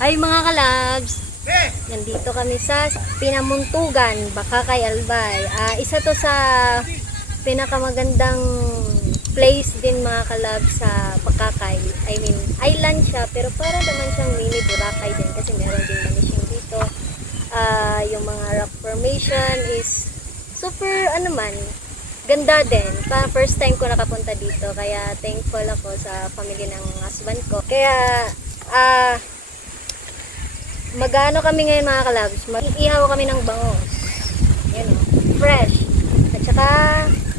Hi mga kalabs! Nandito kami sa Pinamuntugan, Bakakay, Albay. Isa to sa pinakamagandang place din mga kalabs sa Bakakay. I mean, island siya pero para naman siyang mini Boracay din kasi meron din manishing dito. Yung mga rock formation is super ganda din. First time ko nakapunta dito kaya thankful ako sa family ng husband ko. Kaya mag-ano kami ngayon mga kalabs, mag-iihaw kami ng bangos. Yan o, fresh. At saka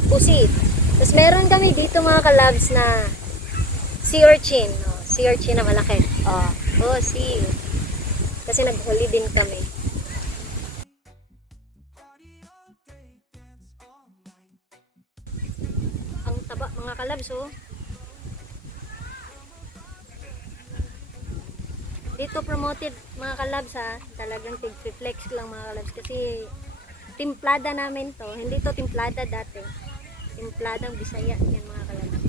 pusit. Tapos meron kami dito mga kalabs na sea urchin. Sea urchin na malaki. See. Kasi naghuli din kami. Ang taba mga kalabs Dito promoted mga kalabs talagang tig-reflex lang mga kalabs kasi timplada namin to, hindi to timplada dati, timpladang Bisaya yan mga kalabs.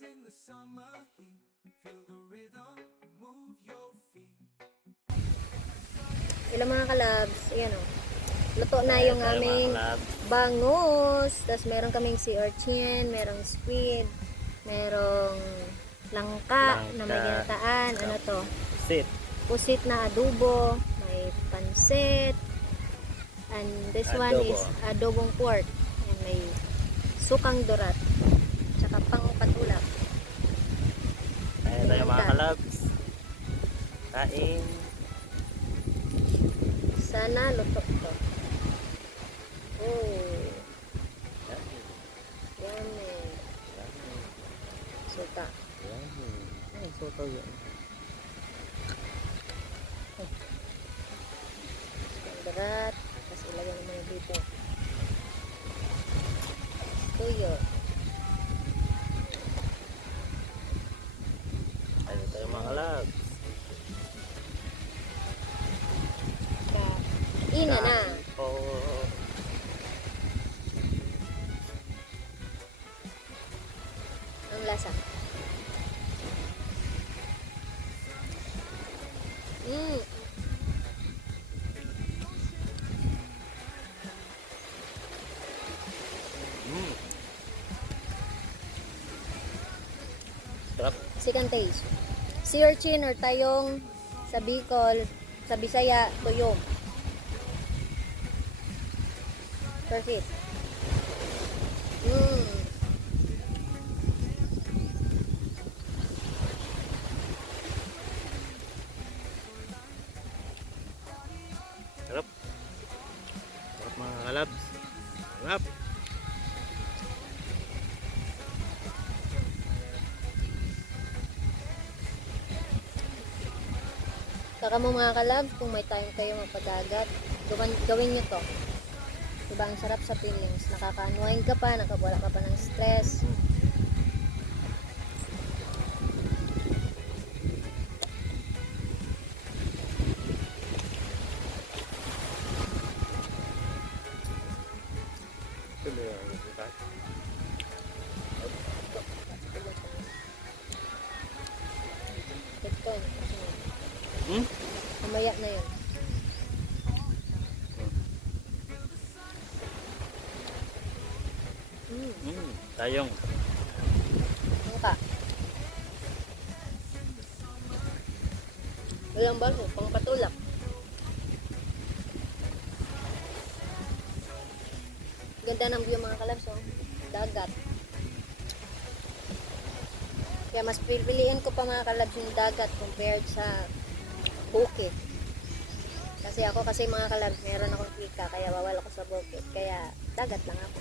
In the summer heat, feel the rhythm, move your feet. Ilang mga kalabs, ayan o, luto na yung aming bangus. Tapos meron kaming sea urchin, merong squid, merong langka na may ginataan, ano to, pusit na adobo, may pansit, and this one is adobong pork, and may sukang dorat, tsaka pang patulak. Ayan tayo mga kalabs. Kain. Sana luto to. Yummy. Suka. Ay, soto yun. Darat. Tapos ilagay naman yung dito. Tuyo. Ayan tayo mga kalabs. Ina na. Oo. Ang lasa. Sarap. Second taste. Sea urchin or tayong sa Bicol, sa Bisaya, tuyong. Perfect. Sarap. Sarap mga kalabs. Sarap. Saka mo mga kalabs, kung may time kayo magpadagat, gawin nyo to. Diba, ang sarap sa feelings. Nakaka-unwind ka pa, nakawala ka pa ng stress. Tuloy ang kita. Ito, Hmm? mamaya na yun. Tayong. Ano ka? Walang baso, pang patulak. Ganda ng view mga kalabs, oh. Dagat. Kaya mas pipiliin ko pa mga kalabs yung dagat compared sa bukid. Kasi ako mga kalabs, meron akong pika, kaya bawal ako sa bukid. Kaya dagat lang ako.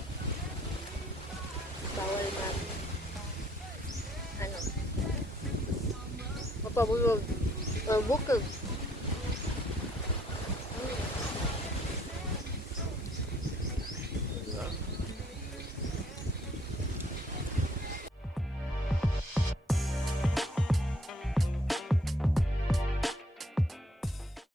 Bawal mapabulog. Bukid.